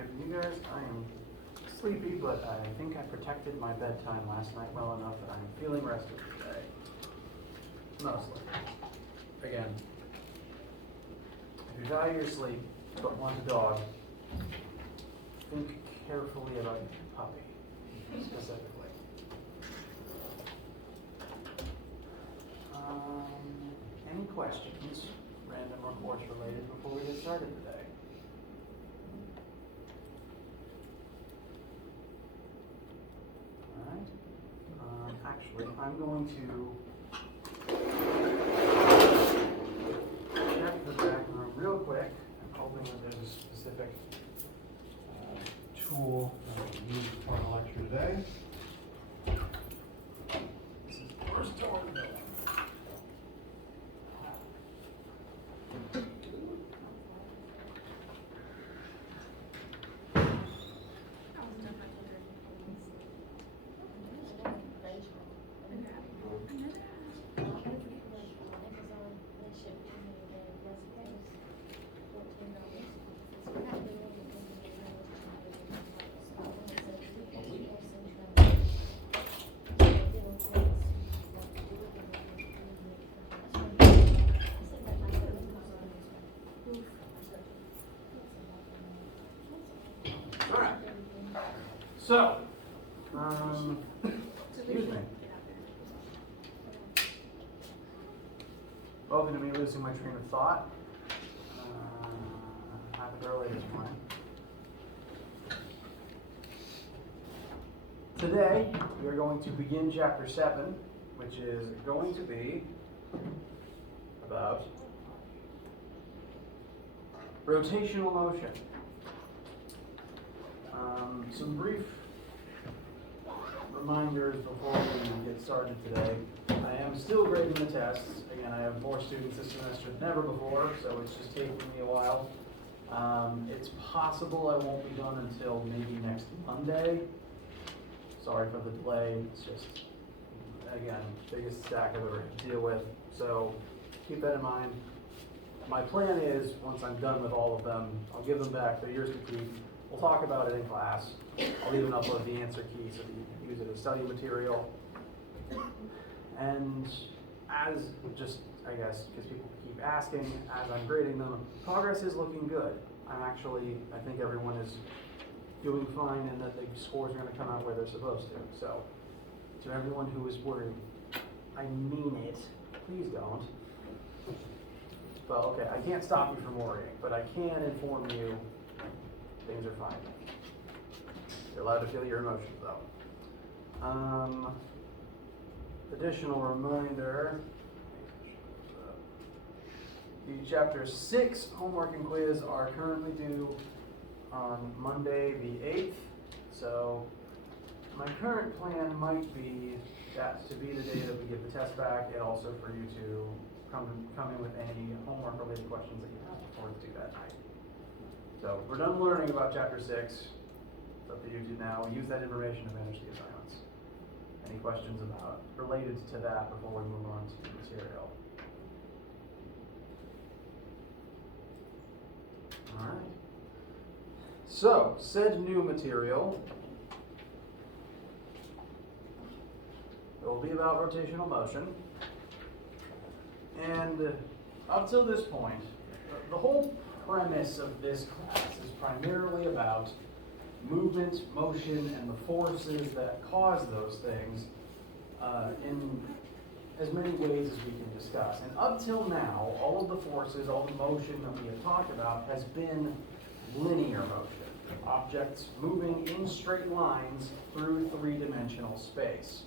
skipping you guys. I am sleepy, but I think I protected my bedtime last night well enough that I'm feeling rested today. Mostly. Again, if you value your sleep but want a dog, think carefully about your puppy, specifically. Any questions, random or course related, before we get started today? All right. Actually, I'm going to check the back room real quick. I'm hoping that there's a specific tool that we can use for the lecture today. This is the first door to go. So, excuse me. Welcome to me losing my train of thought. Happened early this morning. Today, we are going to begin chapter 7, which is going to be about rotational motion. Some brief reminders before we get started today. I am still grading the tests. Again, I have more students this semester than ever before, so it's just taking me a while. It's possible I won't be done until maybe next Monday. Sorry for the delay. It's just, again, biggest stack I've ever had to deal with. So keep that in mind. My plan is, once I'm done with all of them, I'll give them back. They're yours to keep. We'll talk about it in class. I'll even upload the answer key so that you can use it as study material. And as just, I guess, because people keep asking, as I'm grading them, progress is looking good. I think everyone is doing fine and that the scores are going to come out where they're supposed to. So, to everyone who is worried, I mean it. Please don't. Well, okay, I can't stop you from worrying, but I can inform you things are fine. You're allowed to feel your emotions, though. Additional reminder, the chapter 6 homework and quiz are currently due on Monday the 8th. So my current plan might be that to be the day that we get the test back, and also for you to come in with any homework related questions that you have before it's due that night. So we're done learning about chapter 6. It's up to you two now. We use that information to manage the assignments. Any questions related to that before we move on to the material? All right. So, said new material will be about rotational motion. And up till this point, the whole premise of this class is primarily about movement, motion, and the forces that cause those things in as many ways as we can discuss. And up till now, all of the forces, all the motion that we have talked about has been linear motion. Objects moving in straight lines through three-dimensional space.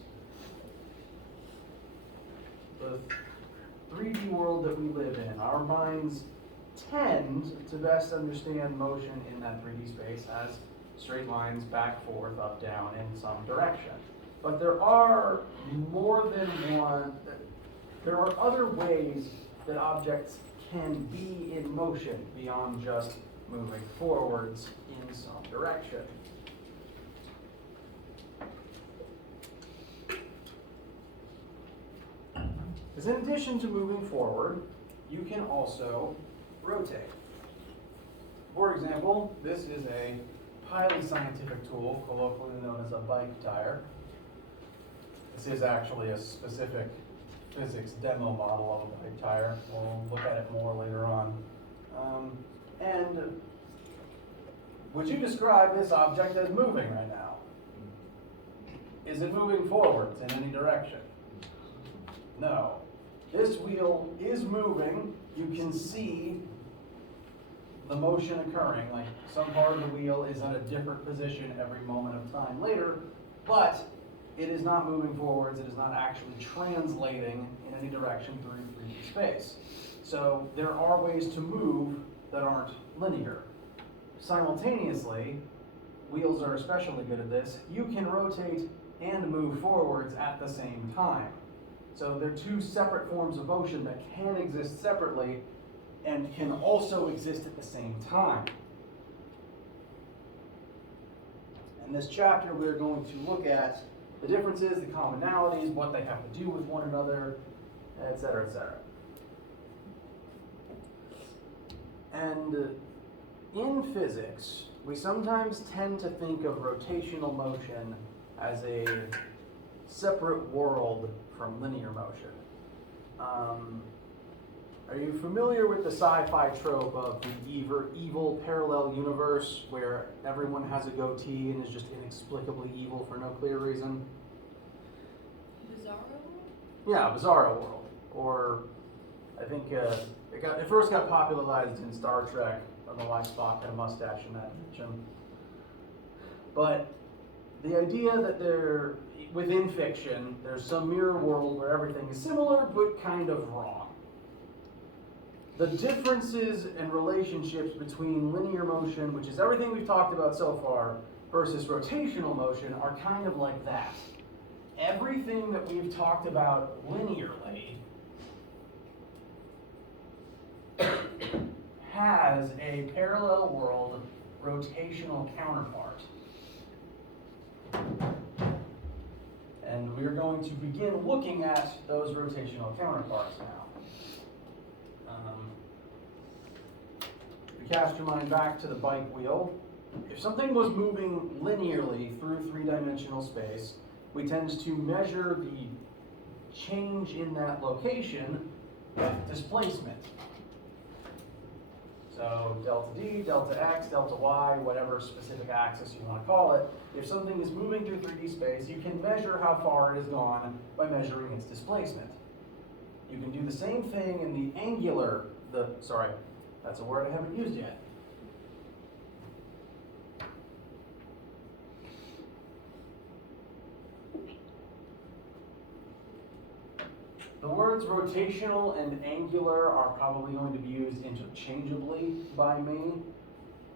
The 3D world that we live in, our minds tend to best understand motion in that 3D space as straight lines back, forth, up, down in some direction. But there are more than one, there are other ways that objects can be in motion beyond just moving forwards in some direction. Because in addition to moving forward, you can also rotate. For example, this is a highly scientific tool, colloquially known as a bike tire. This is actually a specific physics demo model of a bike tire. We'll look at it more later on. And would you describe this object as moving right now? Is it moving forwards in any direction? No. This wheel is moving. You can see the motion occurring, like some part of the wheel is at a different position every moment of time later, but it is not moving forwards. It is not actually translating in any direction through 3D space. So there are ways to move that aren't linear. Simultaneously, wheels are especially good at this, you can rotate and move forwards at the same time. So they're two separate forms of motion that can exist separately and can also exist at the same time. In this chapter, we're going to look at the differences, the commonalities, what they have to do with one another, etc., etc. And in physics, we sometimes tend to think of rotational motion as a separate world from linear motion. Are you familiar with the sci-fi trope of the evil parallel universe where everyone has a goatee and is just inexplicably evil for no clear reason? Bizarro world? Yeah, Bizarro world. Or I think it first got popularized in Star Trek. I don't know why Spock had a mustache in that dimension. But the idea that within fiction, there's some mirror world where everything is similar but kind of wrong. The differences and relationships between linear motion, which is everything we've talked about so far, versus rotational motion are kind of like that. Everything that we've talked about linearly has a parallel world rotational counterpart. And we're going to begin looking at those rotational counterparts now. If you cast your mind back to the bike wheel, if something was moving linearly through three-dimensional space, we tend to measure the change in that location with displacement. So delta D, delta X, delta Y, whatever specific axis you want to call it. If something is moving through 3D space, you can measure how far it has gone by measuring its displacement. You can do the same thing in the angular, that's a word I haven't used yet. The words rotational and angular are probably going to be used interchangeably by me.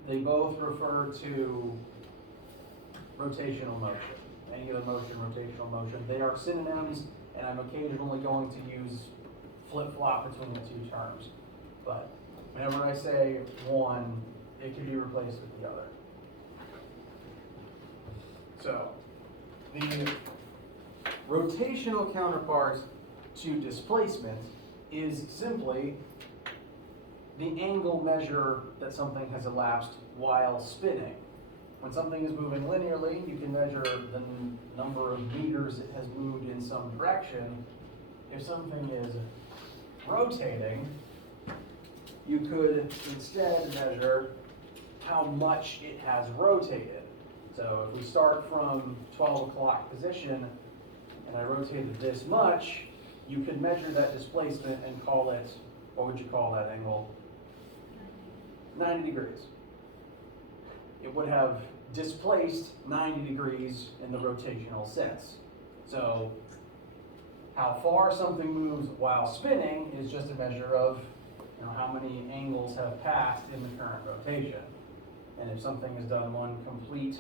They both refer to rotational motion. Angular motion, rotational motion. They are synonyms, and I'm occasionally going to use flip-flop between the two terms. But whenever I say one, it can be replaced with the other. So, the rotational counterpart to displacement is simply the angle measure that something has elapsed while spinning. When something is moving linearly, you can measure the number of meters it has moved in some direction. If something is rotating, you could instead measure how much it has rotated. So if we start from 12 o'clock position and I rotated this much, you could measure that displacement and call it, what would you call that angle? 90 degrees. It would have displaced 90 degrees in the rotational sense. So how far something moves while spinning is just a measure of how many angles have passed in the current rotation. And if something has done one complete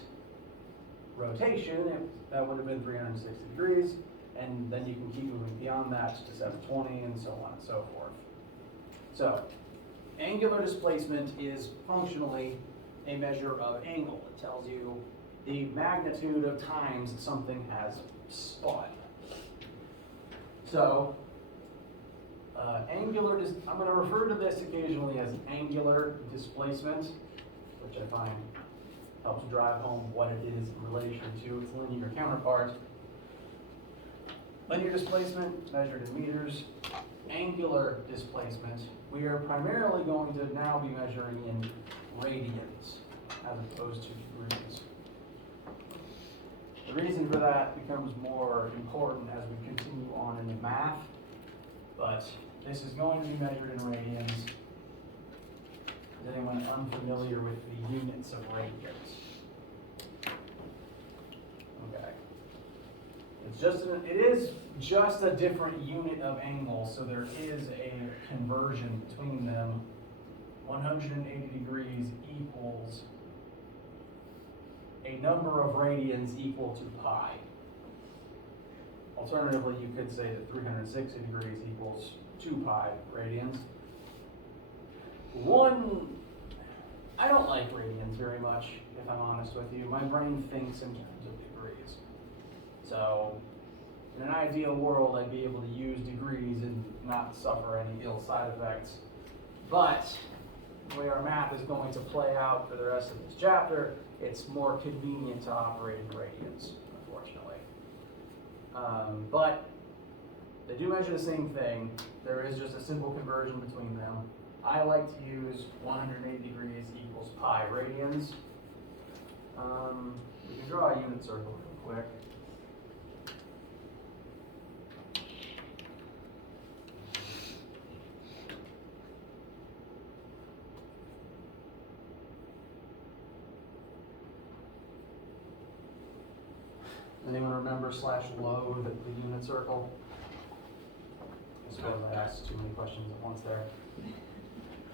rotation, that would have been 360 degrees. And then you can keep moving beyond that to 720 and so on and so forth. So, angular displacement is functionally a measure of angle. It tells you the magnitude of times something has spun. So, I'm going to refer to this occasionally as angular displacement, which I find helps drive home what it is in relation to its linear counterpart. Linear displacement measured in meters. Angular displacement, we are primarily going to now be measuring in radians as opposed to degrees. The reason for that becomes more important as we continue on in the math, but this is going to be measured in radians. Is anyone unfamiliar with the units of radians? Okay. It is just a different unit of angle, so there is a conversion between them. 180 degrees equals a number of radians equal to pi. Alternatively, you could say that 360 degrees equals 2 pi radians. I don't like radians very much, if I'm honest with you. My brain thinks in terms of degrees. So, in an ideal world, I'd be able to use degrees and not suffer any ill side effects. But the way our math is going to play out for the rest of this chapter, it's more convenient to operate in radians, unfortunately. But they do measure the same thing. There is just a simple conversion between them. I like to use 180 degrees equals pi radians. We can draw a unit circle real quick. Anyone remember /load the unit circle? I suppose I asked too many questions at once there.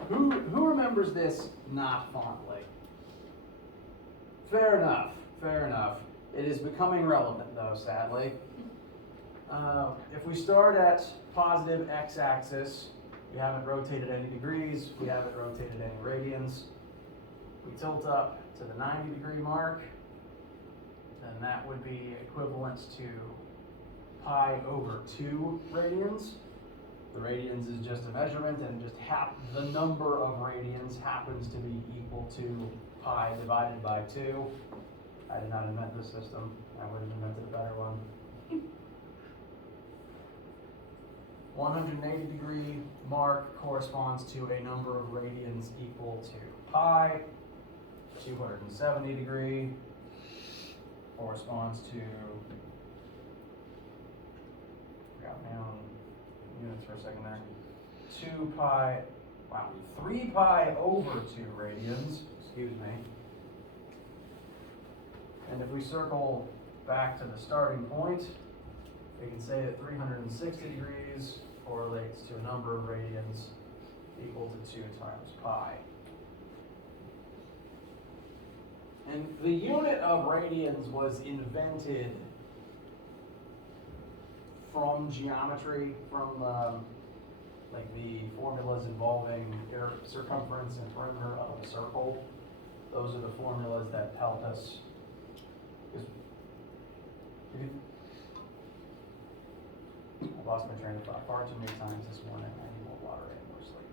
Who remembers this not fondly? Fair enough, fair enough. It is becoming relevant though, sadly. If we start at positive x-axis, we haven't rotated any degrees, we haven't rotated any radians. We tilt up to the 90 degree mark, then that would be equivalent to pi over 2 radians. The radians is just a measurement, and just the number of radians happens to be equal to pi divided by 2. I did not invent this system. I would have invented a better one. 180 degree mark corresponds to a number of radians equal to pi. 270 degree corresponds to, forgot my own units for a second there, 3 pi over 2 radians, excuse me. And if we circle back to the starting point, we can say that 360 degrees correlates to a number of radians equal to 2 times pi. And the unit of radians was invented from geometry, from like the formulas involving circumference and perimeter of a circle. Those are the formulas that help us. I've lost my train of thought far too many times this morning. I need more water and more sleep.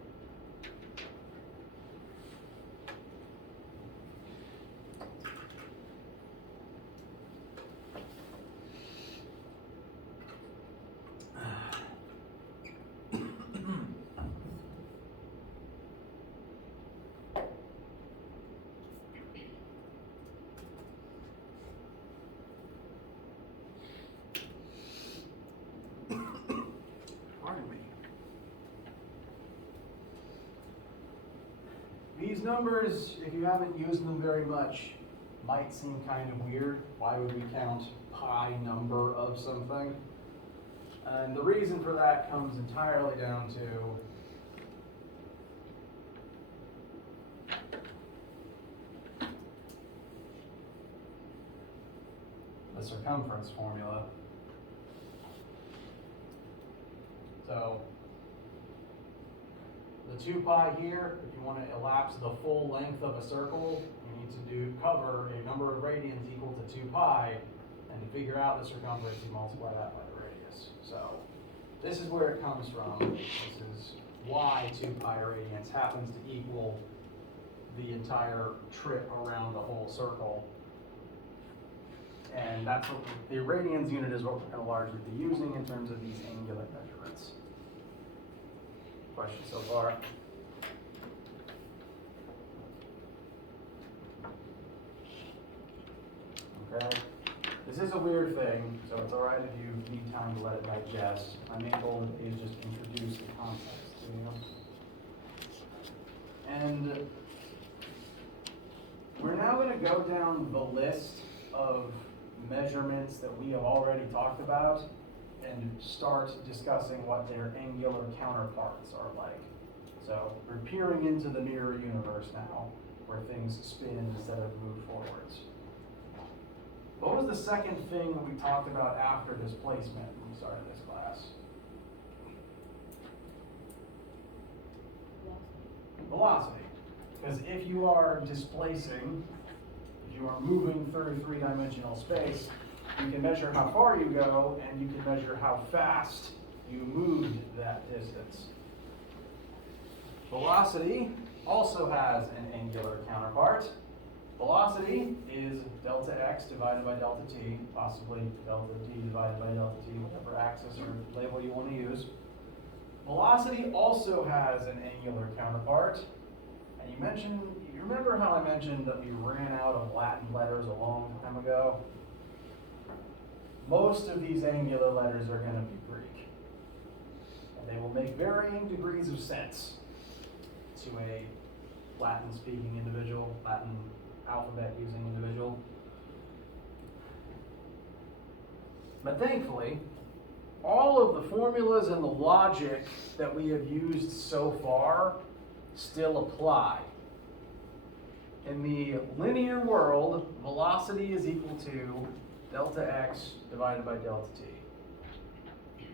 These numbers, if you haven't used them very much, might seem kind of weird. Why would we count pi number of something? And the reason for that comes entirely down to the circumference formula. So the 2 pi here, if you want to elapse the full length of a circle, you need to cover a number of radians equal to 2 pi, and to figure out the circumference, you multiply that by the radius. So this is where it comes from. This is why 2 pi radians happens to equal the entire trip around the whole circle. And that's what the radians unit is what we're going to largely be using in terms of these angular measurements. Questions so far? Okay. This is a weird thing, so it's all right if you need time to let it digest. My main goal is just introduce the concepts to you. And we're now going to go down the list of measurements that we have already talked about and start discussing what their angular counterparts are like. So we're peering into the mirror universe now, where things spin instead of move forwards. What was the second thing that we talked about after displacement when we started this class? Velocity. Because if you are displacing, if you are moving through three-dimensional space, you can measure how far you go, and you can measure how fast you moved that distance. Velocity also has an angular counterpart. Velocity is delta x divided by delta t, possibly delta t divided by delta t, whatever axis or label you want to use. Velocity also has an angular counterpart. And you remember how I mentioned that we ran out of Latin letters a long time ago? Most of these angular letters are going to be Greek. And they will make varying degrees of sense to a Latin-speaking individual, Latin alphabet-using individual. But thankfully, all of the formulas and the logic that we have used so far still apply. In the linear world, velocity is equal to delta x divided by delta t.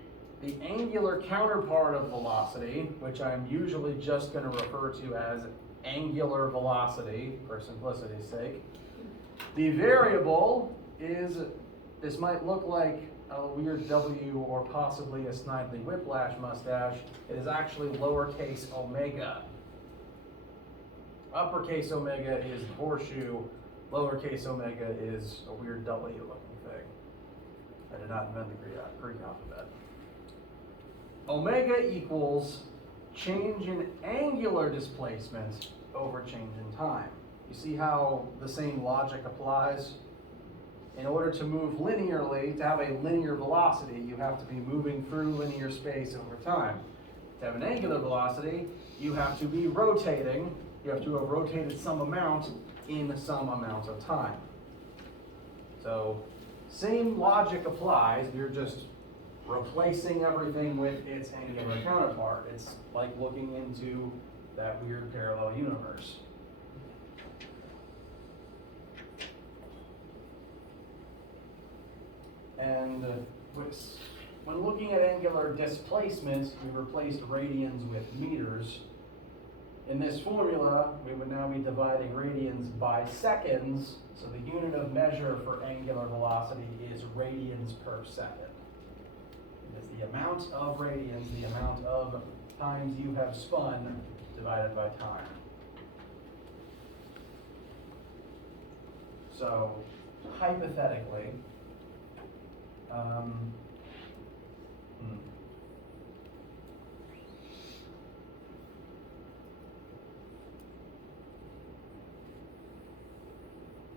The angular counterpart of velocity, which I'm usually just going to refer to as angular velocity for simplicity's sake, the variable is, this might look like a weird W or possibly a Snidely Whiplash mustache. It is actually lowercase omega. Uppercase omega is the horseshoe, lowercase omega is a weird W looking thing. I did not invent the Greek alphabet. Omega equals change in angular displacement over change in time. You see how the same logic applies? In order to move linearly, to have a linear velocity, you have to be moving through linear space over time. To have an angular velocity, you have to be rotating. You have to have rotated some amount in some amount of time. So, same logic applies. You're just replacing everything with its angular counterpart. It's like looking into that weird parallel universe. And when looking at angular displacement, we replaced radians with meters. In this formula, we would now be dividing radians by seconds, so the unit of measure for angular velocity is radians per second. It is the amount of radians, the amount of times you have spun, divided by time. So, hypothetically,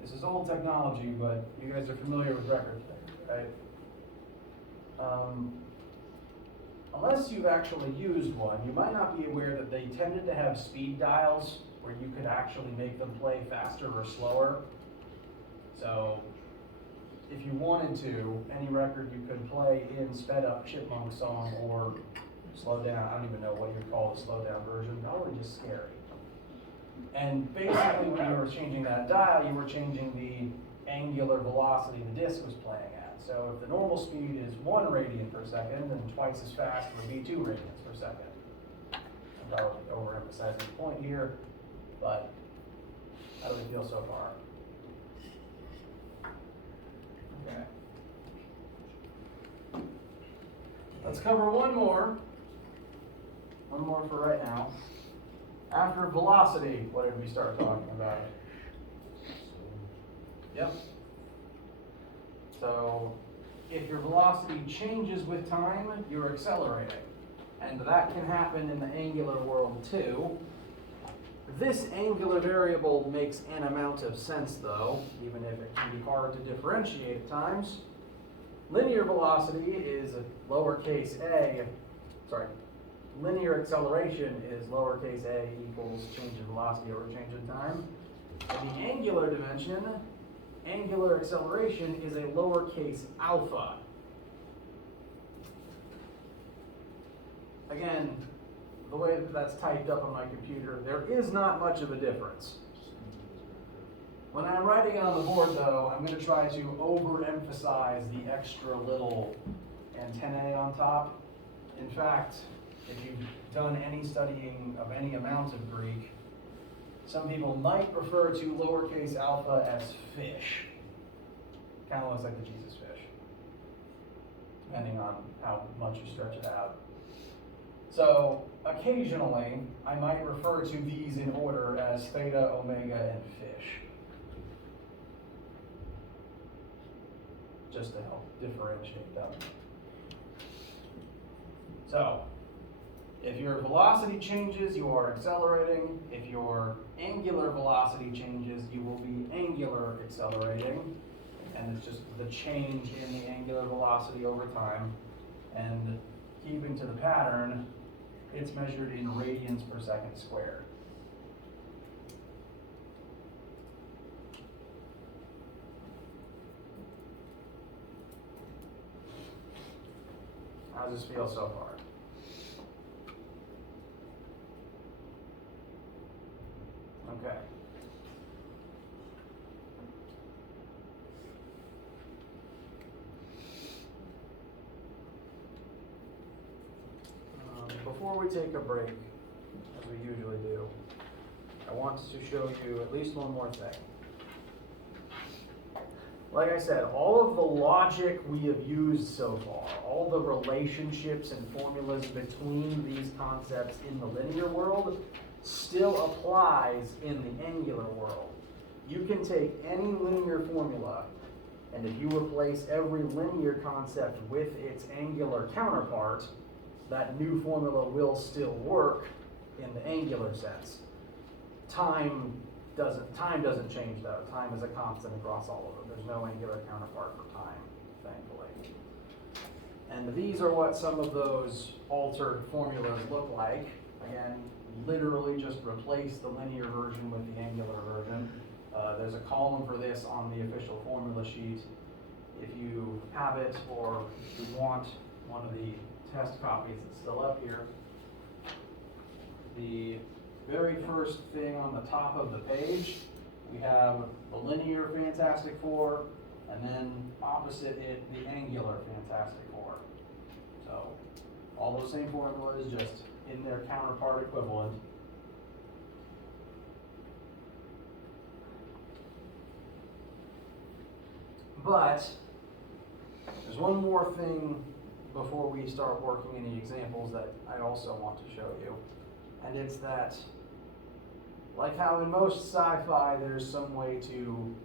this is old technology, but you guys are familiar with record players, right? Unless you've actually used one, you might not be aware that they tended to have speed dials where you could actually make them play faster or slower. So if you wanted to, any record you could play in sped up chipmunk song or slow down. I don't even know what you'd call the slow down version, probably just scary. And basically when you were changing that dial, you were changing the angular velocity the disc was playing at. So if the normal speed is 1 radian per second, then twice as fast would be 2 radians per second. I'm probably overemphasizing the point here, but how do we feel so far? Okay. Let's cover one more for right now. After velocity, what did we start talking about? Yep. So if your velocity changes with time, you're accelerating. And that can happen in the angular world too. This angular variable makes an amount of sense though, even if it can be hard to differentiate at times. Linear velocity is lowercase a, linear acceleration is lowercase a equals change in velocity over change in time. In the angular dimension, angular acceleration is a lowercase alpha. Again, the way that that's typed up on my computer, there is not much of a difference. When I'm writing it on the board though, I'm going to try to overemphasize the extra little antennae on top. In fact, if you've done any studying of any amount of Greek, some people might refer to lowercase alpha as fish. Kind of looks like the Jesus fish, depending on how much you stretch it out. So occasionally, I might refer to these in order as theta, omega, and fish, just to help differentiate them. So, if your velocity changes, you are accelerating. If your angular velocity changes, you will be angular accelerating. And it's just the change in the angular velocity over time. And keeping to the pattern, it's measured in radians per second squared. How does this feel so far? Okay. Before we take a break, as we usually do, I want to show you at least one more thing. Like I said, all of the logic we have used so far, all the relationships and formulas between these concepts in the linear world still applies in the angular world. You can take any linear formula, and if you replace every linear concept with its angular counterpart, that new formula will still work in the angular sense. Time doesn't change though. Time is a constant across all of them. There's no angular counterpart for time, thankfully. And these are what some of those altered formulas look like. Again, literally just replace the linear version with the angular version. There's a column for this on the official formula sheet. If you have it, or if you want one of the test copies that's still up here, the very first thing on the top of the page, we have the linear Fantastic Four, and then opposite it, the angular Fantastic Four. So all those same formulas, just in their counterpart equivalent. But there's one more thing before we start working any examples that I also want to show you. And it's that, like how in most sci-fi there's some way to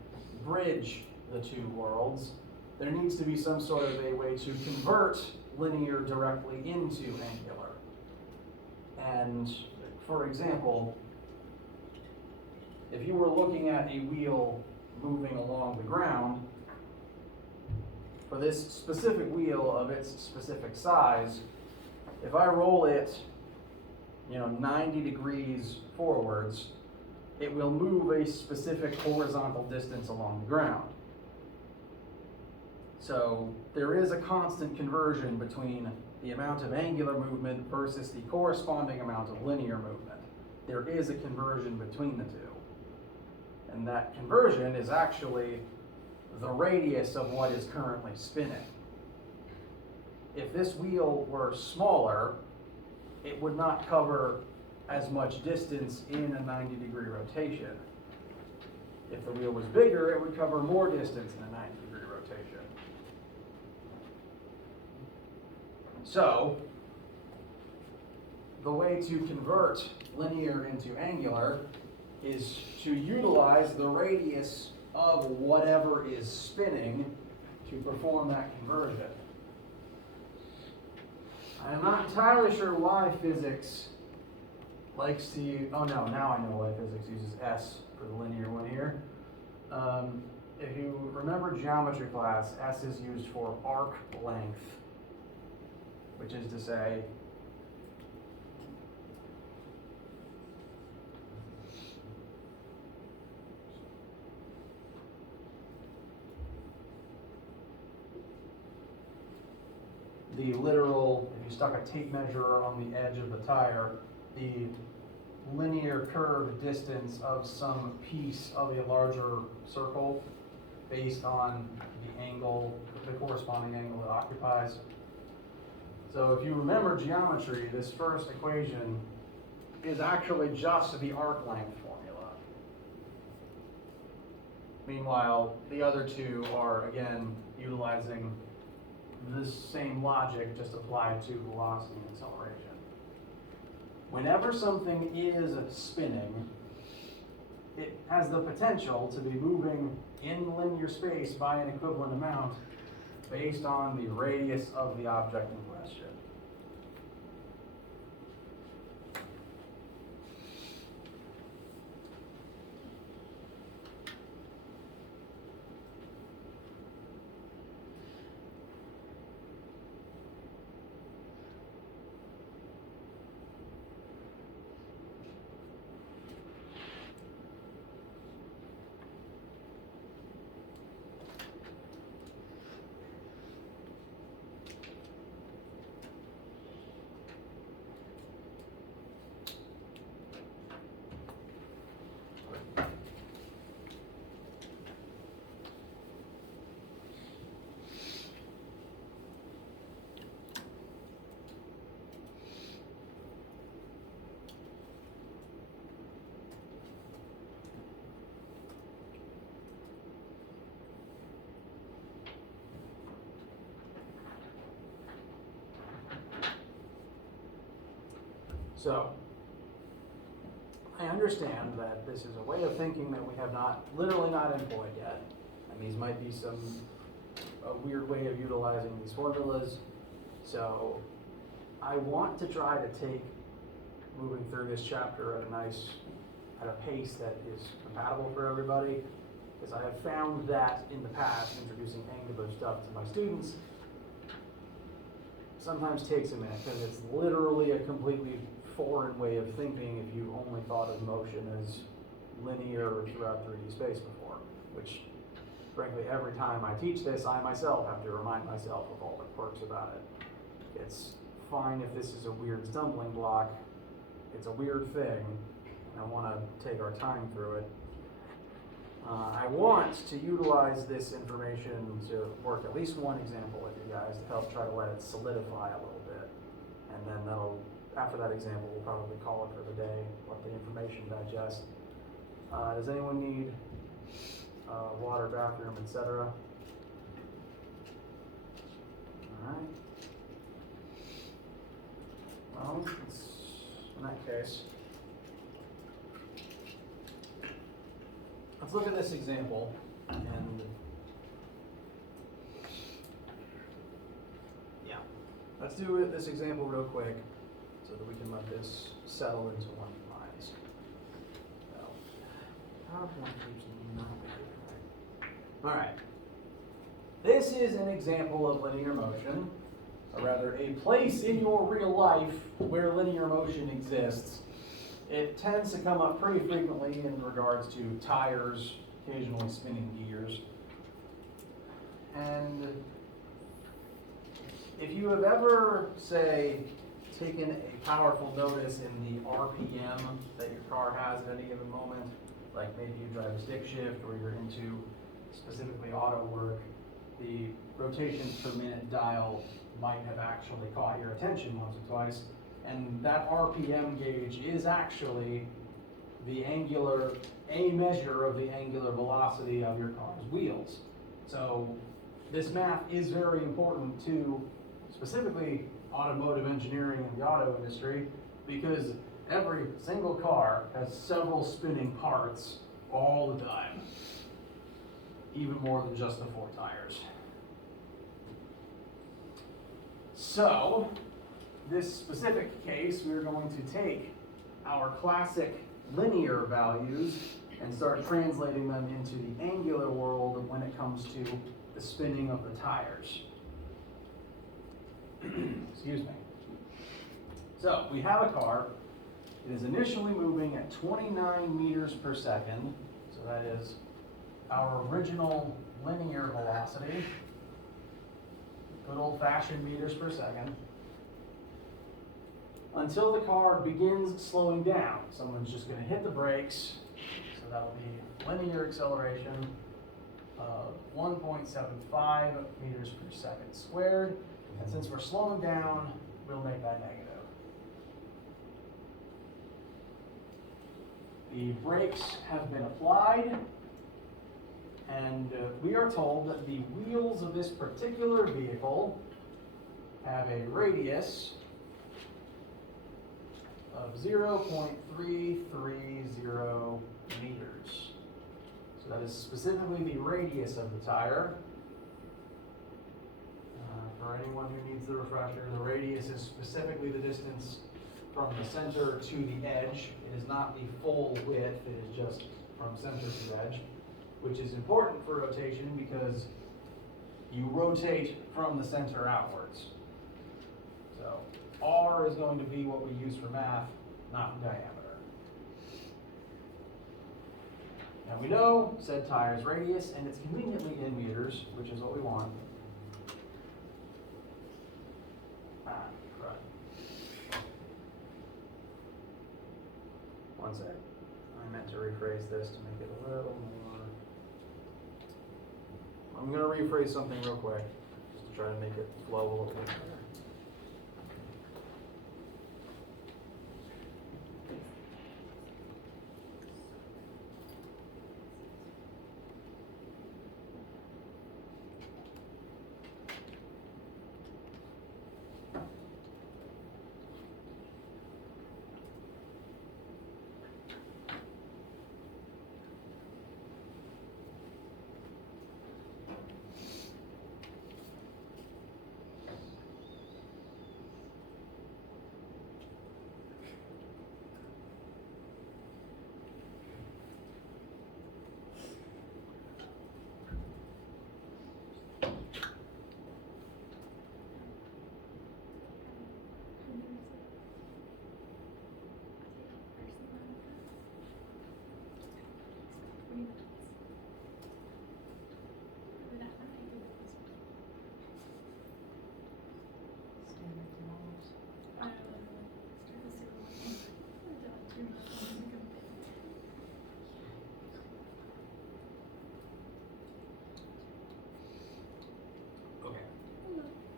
bridge the two worlds, there needs to be some sort of a way to convert linear directly into angular. And for example, if you were looking at a wheel moving along the ground, for this specific wheel of its specific size, if I roll it 90 degrees forwards, it will move a specific horizontal distance along the ground. So there is a constant conversion between the amount of angular movement versus the corresponding amount of linear movement. There is a conversion between the two. And that conversion is actually the radius of what is currently spinning. If this wheel were smaller, it would not cover as much distance in a 90-degree rotation. If the wheel was bigger, it would cover more distance in a 90-degree rotation. So, the way to convert linear into angular is to utilize the radius of whatever is spinning to perform that conversion. I'm not entirely sure why physics likes to use, oh no, now I know why physics uses S for the linear one here. If you remember geometry class, S is used for arc length, which is to say, the literal, if you stuck a tape measure on the edge of the tire, the linear curved distance of some piece of a larger circle based on the angle, the corresponding angle it occupies. So if you remember geometry, this first equation is actually just the arc length formula. Meanwhile, the other two are, again, utilizing this same logic just applied to velocity and acceleration. Whenever something is spinning, it has the potential to be moving in linear space by an equivalent amount based on the radius of the object in question. So, I understand that this is a way of thinking that we have literally not employed yet. And these might be a weird way of utilizing these formulas. So, I want to try to take moving through this chapter at a pace that is compatible for everybody. Because I have found that in the past, introducing angular stuff to my students sometimes takes a minute because it's literally a completely foreign way of thinking if you only thought of motion as linear throughout 3D space before, which frankly every time I teach this, I myself have to remind myself of all the quirks about it. It's fine if this is a weird stumbling block, it's a weird thing, and I want to take our time through it. I want to utilize this information to work at least one example with you guys to help try to let it solidify a little bit, and then after that example, we'll probably call it for the day, let the information digest. Does anyone need water, bathroom, etc.? All right. Well, in that case, let's look at this example, and yeah, let's do this example real quick so that we can let this settle into one's minds. So, PowerPoint keeps not behaving right. All right. This is an example of linear motion, or rather a place in your real life where linear motion exists. It tends to come up pretty frequently in regards to tires, occasionally spinning gears. And if you have ever, say, taken a powerful notice in the RPM that your car has at any given moment, like maybe you drive a stick shift or you're into specifically auto work, the rotations per minute dial might have actually caught your attention once or twice. And that RPM gauge is actually a measure of the angular velocity of your car's wheels. So this math is very important to specifically automotive engineering and the auto industry, because every single car has several spinning parts all the time. Even more than just the 4 tires. So, this specific case, we're going to take our classic linear values and start translating them into the angular world when it comes to the spinning of the tires. Excuse me. So, we have a car. It is initially moving at 29 meters per second. So that is our original linear velocity. Good old-fashioned meters per second. Until the car begins slowing down. Someone's just going to hit the brakes. So that will be linear acceleration of 1.75 meters per second squared. And since we're slowing down, we'll make that negative. The brakes have been applied, and we are told that the wheels of this particular vehicle have a radius of 0.330 meters. So that is specifically the radius of the tire. For anyone who needs the refresher, the radius is specifically the distance from the center to the edge. It is not the full width, it is just from center to edge, which is important for rotation because you rotate from the center outwards. So R is going to be what we use for math, not diameter. Now we know said tire's radius, and it's conveniently in meters, which is what we want. One sec. I meant to rephrase this to make it a little more. I'm going to rephrase something real quick, just to try to make it flow a little bit better.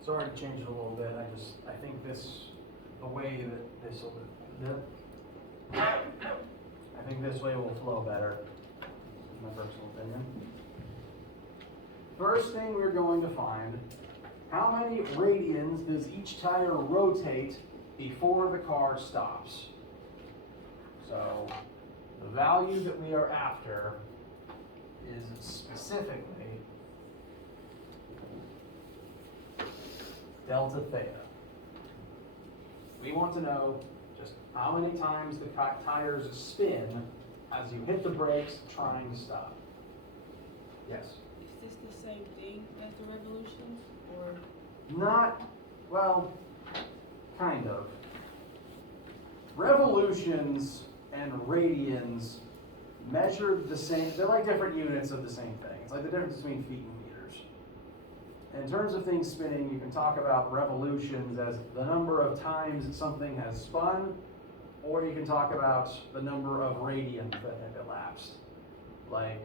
Sorry to change it a little bit. I think the way that this will, I think this way will flow better. That's my personal opinion. First thing we're going to find, how many radians does each tire rotate before the car stops? So the value that we are after is specifically delta theta. We want to know just how many times the tires spin as you hit the brakes trying to stop. Yes? Is this the same thing as the revolutions, or? Not, well, kind of. Revolutions and radians measured the same, they're like different units of the same thing. It's like the difference between feet and meters. In terms of things spinning, you can talk about revolutions as the number of times something has spun, or you can talk about the number of radians that have elapsed. Like,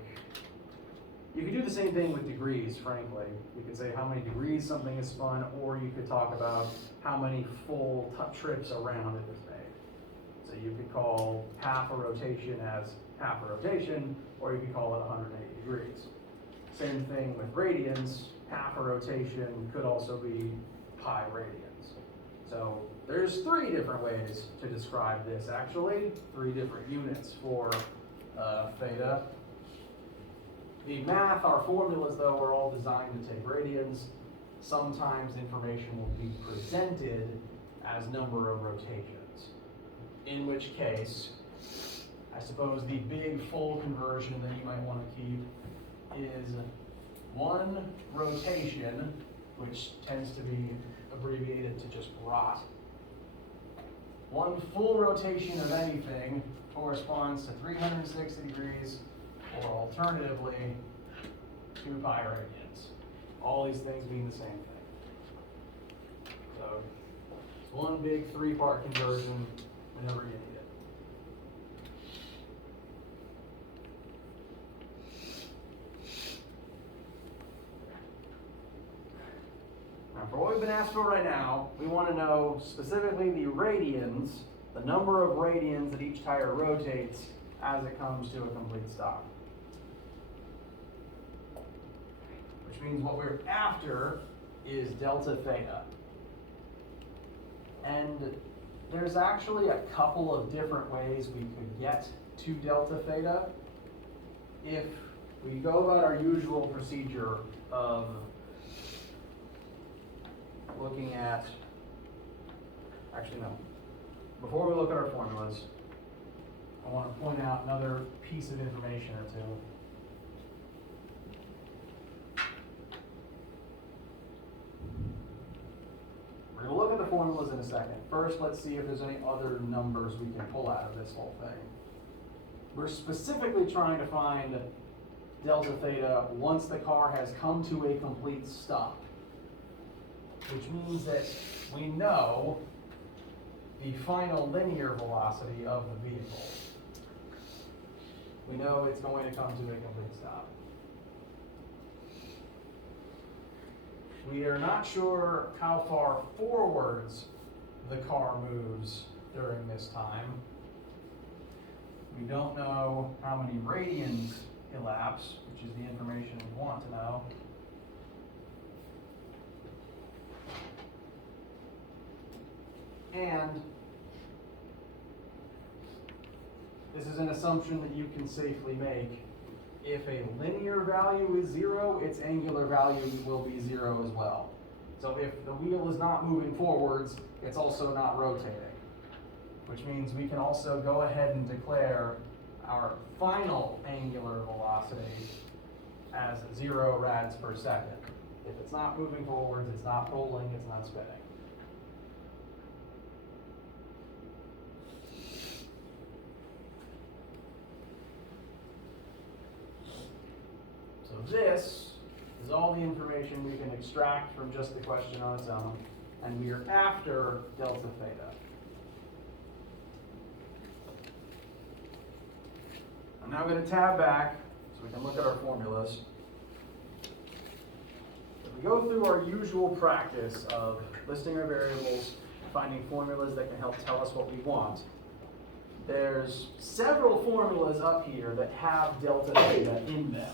you could do the same thing with degrees, frankly. You could say how many degrees something is spun, or you could talk about how many full trips around it is made. So you could call half a rotation as half a rotation, or you could call it 180 degrees. Same thing with radians. Half a rotation could also be pi radians. So there's 3 different ways to describe this actually, 3 different units for theta. The math, our formulas though, are all designed to take radians. Sometimes information will be presented as number of rotations. In which case, I suppose the big full conversion that you might want to keep is 1 rotation, which tends to be abbreviated to just rot. 1 full rotation of anything corresponds to 360 degrees, or alternatively, 2 pi radians. All these things mean the same thing. So, it's 1 big 3-part conversion whenever you need it. Now, for what we've been asked for right now, we want to know specifically the radians, the number of radians that each tire rotates as it comes to a complete stop. Which means what we're after is delta theta. And there's actually a couple of different ways we could get to delta theta. If we go about our usual procedure of looking at, actually no, before we look at our formulas, I want to point out another piece of information or two. We're going to look at the formulas in a second. First, let's see if there's any other numbers we can pull out of this whole thing. We're specifically trying to find delta theta once the car has come to a complete stop, which means that we know the final linear velocity of the vehicle. We know it's going to come to a complete stop. We are not sure how far forwards the car moves during this time. We don't know how many radians elapse, which is the information we want to know. And this is an assumption that you can safely make. If a linear value is 0, its angular value will be 0 as well. So if the wheel is not moving forwards, it's also not rotating. Which means we can also go ahead and declare our final angular velocity as 0 rads per second. If it's not moving forwards, it's not rolling, it's not spinning. So this is all the information we can extract from just the question on its own, and we are after delta theta. I'm now going to tab back so we can look at our formulas. If we go through our usual practice of listing our variables, finding formulas that can help tell us what we want, there's several formulas up here that have delta theta in them.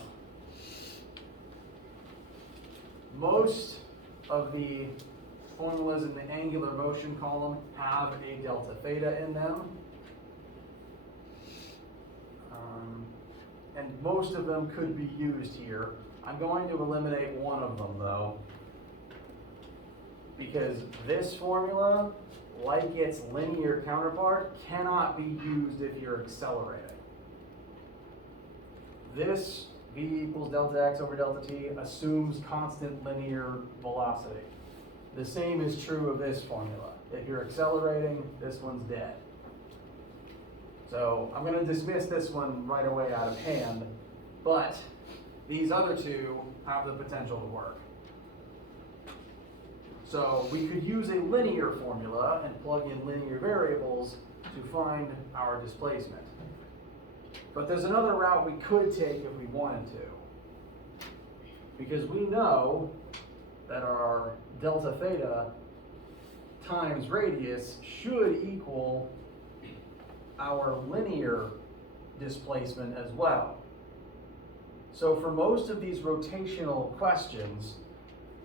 Most of the formulas in the angular motion column have a delta theta in them. And most of them could be used here. I'm going to eliminate one of them though, because this formula, like its linear counterpart, cannot be used if you're accelerating. This v equals delta x over delta t assumes constant linear velocity. The same is true of this formula. If you're accelerating, this one's dead. So I'm going to dismiss this one right away out of hand, but these other two have the potential to work. So we could use a linear formula and plug in linear variables to find our displacement. But there's another route we could take if we wanted to. Because we know that our delta theta times radius should equal our linear displacement as well. So for most of these rotational questions,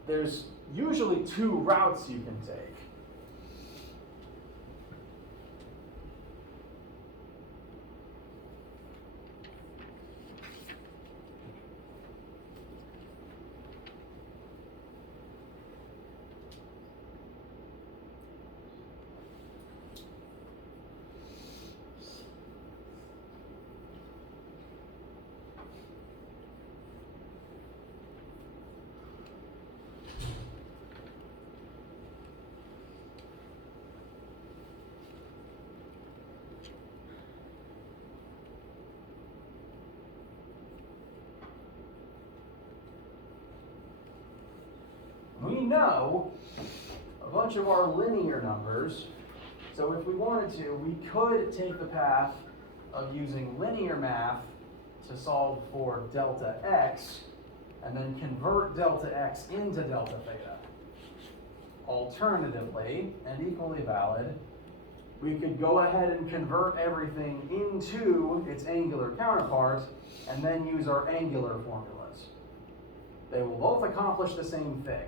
there's usually 2 routes you can take. know a bunch of our linear numbers. So if we wanted to, we could take the path of using linear math to solve for delta x, and then convert delta x into delta theta. Alternatively, and equally valid, we could go ahead and convert everything into its angular counterpart, and then use our angular formulas. They will both accomplish the same thing.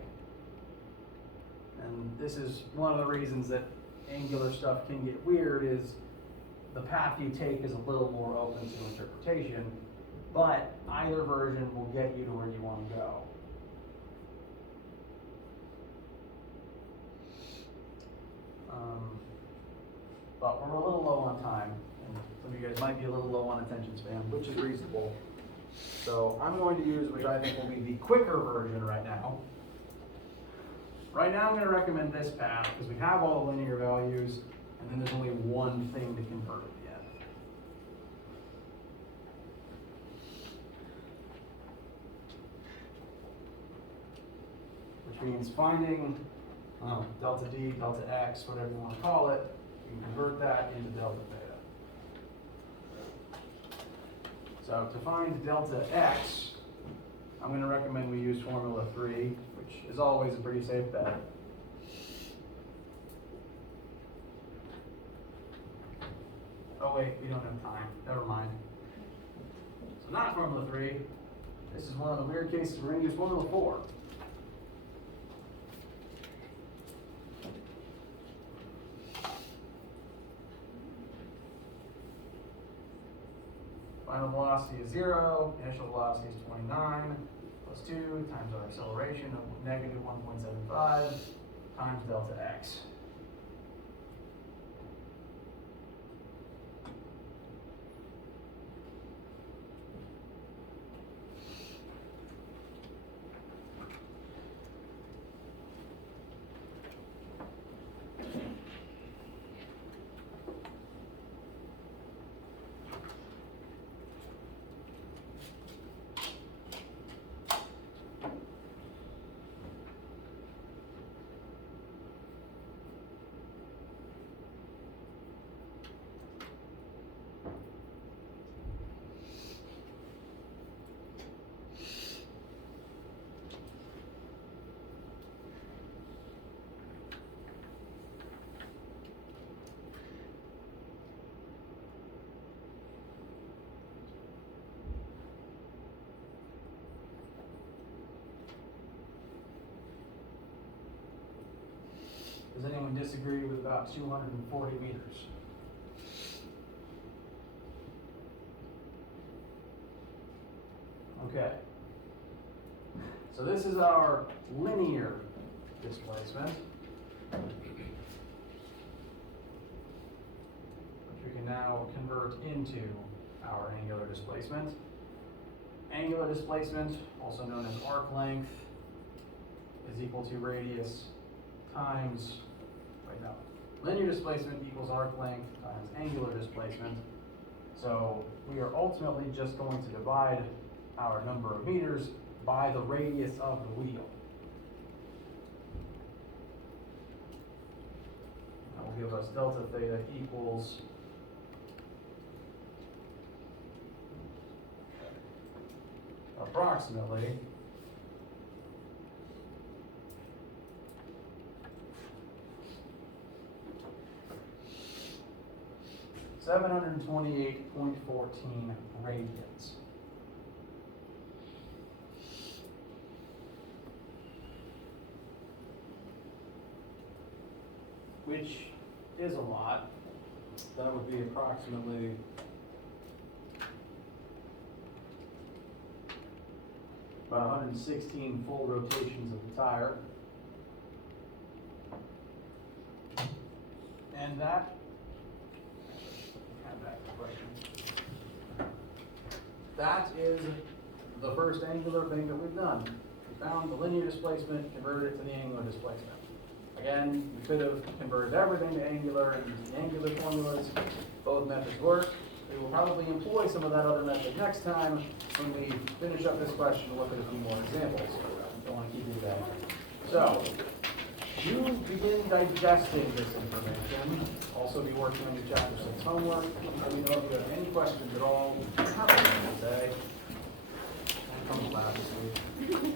And this is one of the reasons that angular stuff can get weird, is the path you take is a little more open to interpretation, but either version will get you to where you want to go. But we're a little low on time, and some of you guys might be a little low on attention span, which is reasonable. So I'm going to use, which I think will be the quicker version right now. Right now I'm going to recommend this path, because we have all the linear values, and then there's only one thing to convert at the end. Which means finding delta d, delta x, whatever you want to call it, you can convert that into delta theta. So to find delta x, I'm going to recommend we use formula 3, which is always a pretty safe bet. Oh wait, we don't have time. Never mind. So not formula 3. This is one of the weird cases we're going to use formula 4. Final velocity is 0, initial velocity is 29, plus 2 times our acceleration of negative 1.75 times delta x. Does anyone disagree with about 240 meters? Okay. So this is our linear displacement, which we can now convert into our angular displacement. Angular displacement, also known as arc length, is equal to radius times, linear displacement equals arc length times angular displacement. So we are ultimately just going to divide our number of meters by the radius of the wheel. That will give us delta theta equals approximately 728.14 radians. Which is a lot. That would be approximately about 116 full rotations of the tire. And that, that is the first angular thing that we've done. We found the linear displacement, converted it to the angular displacement. Again, we could have converted everything to angular and used the angular formulas. Both methods work. We will probably employ some of that other method next time when we finish up this question and look at a few more examples. Don't want to keep you that. So, you begin digesting this information, also be working on your chapter 6 homework. Let me know if you have any questions at all. Have a good day. Come class this week.